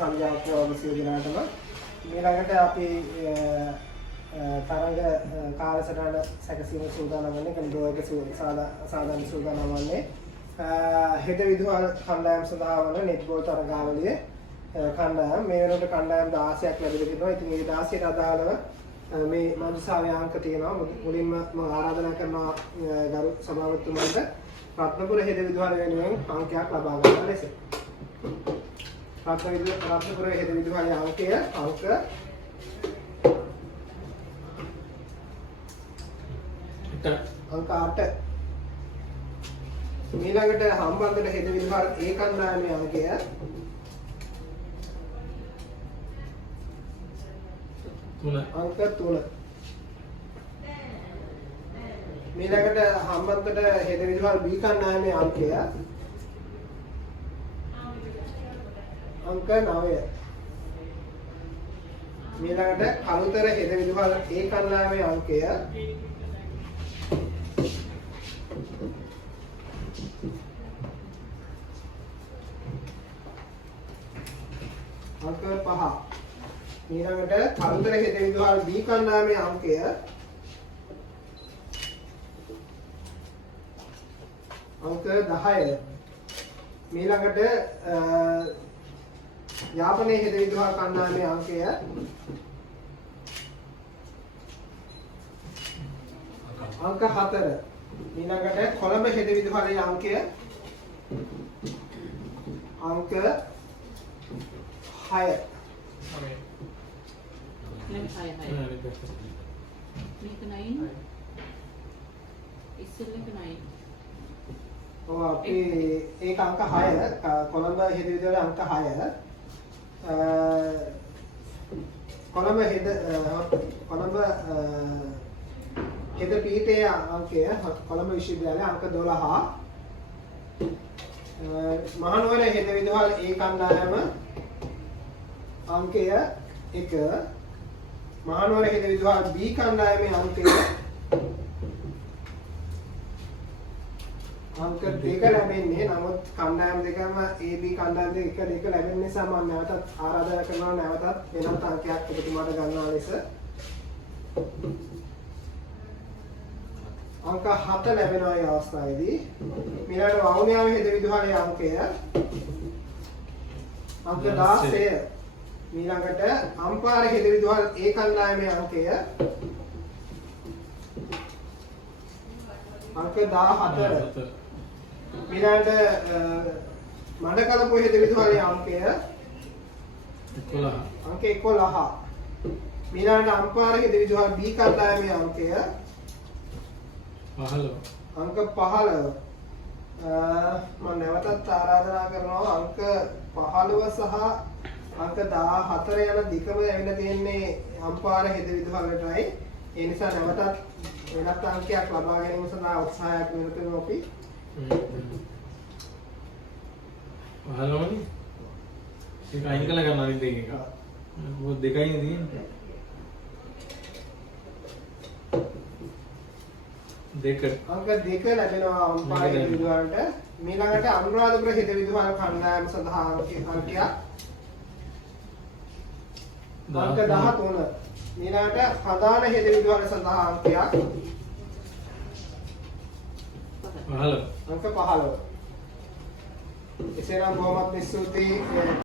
සන්ධ්‍යාවක් වගේ සියලු දෙනාටම ඊළඟට අපි තරඟ කාලසටහන සැකසීම සූදානම් වෙන්නේ කලිගෝයක සාධාරණ සූදානම් වන්නේ හෙට විදුහල් කණ්ඩායම් සඳහා වන නෙට්බෝල් තරගාවලියේ කණ්ඩායම් මේ වෙනකොට කණ්ඩායම් 16ක් ලැබිලා තිනවා. ඉතින් මේ 16ට අදාළව මේ මන්ත්‍රසාවේ අංක තියෙනවා. මුලින්ම මම ආරාධනා කරනවා ගරු සභාපතිතුමන්ට රත්නපුර හෙට විදුහල වෙනුවෙන් අංකයක් ලබා ගන්න ලෙස. රත්නපුර හෙට විදුහලේ අංකය අංක 8. ඊළඟට හම්බන්තොට හෙට විදුහල් ඒ කණ්ඩායමේ අංකය අංක 3. ඊළඟට හම්බන්තොට හෙට විදුහල් B කණ්ඩායමේ අංකය අංක 9. ඊළඟට කලුතර හෙට විදුහල් A කණ්ඩායමේ අංකය අංක 5. ඊළඟට කලුතර හෙට විදුහල් B කණ්ඩායමේ අංකය අංක 10. ඊළඟට යාපනයේ හෙට විදුහල් කණ්ඩායමේ අංකය අංක 4. ඊළඟට කොළඹ හෙට විදුහලේ අංකය අංක 6. මේක 9 ඉස්සෙල්ලක 9. ඔව් අපි ඒක අංක 6 කොළඹ හෙට විදුහලේ අංක 6 කොළඹ හෙට පීඨයේ අංකය කොළඹ විශ්වවිද්‍යාලයේ අංක 12. මහනුවර හෙට විදුහල් ඒ කණ්ඩායම අංකය 1. මහනුවර හෙට විදුහල් B කණ්ඩායමේ අංකය අංක 2 ලැබෙන්නේ. නමුත් කණ්ඩායම් දෙකම AB කණ්ඩායම් දෙක එක ලැබෙන නිසා මම නැවතත් ආරාධනා කරනවා නැවතත් වෙනත් අංකයක් ඔබතුමාට ගන්නවා ලෙස. අංක 7 ලැබෙනවා මේ අවස්ථාවේදී. ඊළඟ වවුනියාව හෙට විදුහලේ අංකය අංක 16. ඊළඟට අම්පාර හෙට විදුහල් ඒ කණ්ඩායමේ අංකය අංක 14. ඊළඟට මඩකලපුව හෙට විදුහලේ අංකය 11. අංක 11. ඊළඟට අම්පාර හෙට විදුහල් B කණ්ඩායමේ අංකය 15. අංක 15. මම නැවතත් ආරාධනා කරනවා අංක 15 සහ අංක 14 යන දිකම ඇවිල්ලා තියෙන්නේ අම්පාර හෙට විදුහලටයි. ඒ නිසා නැවතත් වෙනත් අංකයක් ලබා ගැනීම සඳහා උත්සාහයක් නිරත වෙමු අපි. 15නේ. ඒක අයින් කළා ගන්න අනිත් දෙක. මොකද දෙකයිනේ තියෙන්නේ. 2. අංක 2 ලැබෙනවා අම්පාර හෙට විදුහලට. ඊළඟට අනුරාධපුර හෙට විදුහල් කණ්ඩායම සඳහා අංකයක් අංක 13. ඊළඟට ප්‍රධාන හෙට විදුහල සඳහා අංකයක් 15. අංක 15. එසේනම් බොහොමත් ස්තුතියි